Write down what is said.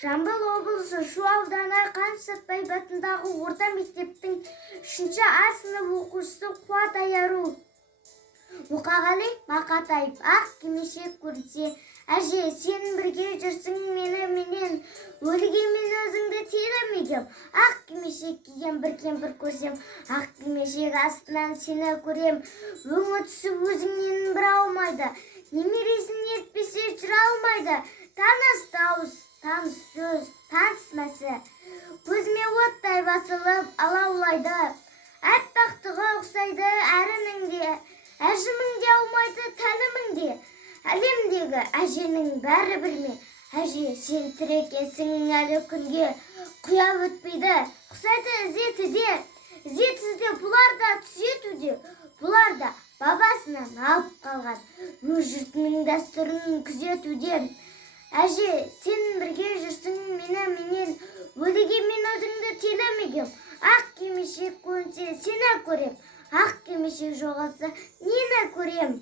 Жамбыл облысы Шу ауданы Қаныш Сәтпаев атындағы орта мектептің 3-ші А сынып оқушысы Қуат Аяру Мұқағали Мақатаев ақ кимешек көрсе, әже, сен бірге жүрсің менен, өліге мен өзіңді тиремегем. Ақ кимешек киген бір кемпір көрсем, ақ кимешек астынан сені көрем. Өңі түсіп өзіңнен бір аумайды, немересін етпесе жүре алмайды. Таныс дауыс, таныс сөз, таныс мәсі, көзіме оттай басылып алаулайды. Әппақтығы ұқсайды әрініңде, әжіміңде аумайды тәліміңде. Әлемдегі әженің бәрі білме, әже сен тірекесің әлі күнге. Құя өтпейді, ұқсайды ізетіде, ізетсізде бұлар да түзетуде. Бұлар да бабасынан алып қалған өз жұртының дәстүрін күзетуде. Әже, сен бірге жүрсің менен, өліге мен өзіңді телемегем. Ақ кимешек көрсе, сені көрем. Ақ кимешек жоғалса, нені көрем?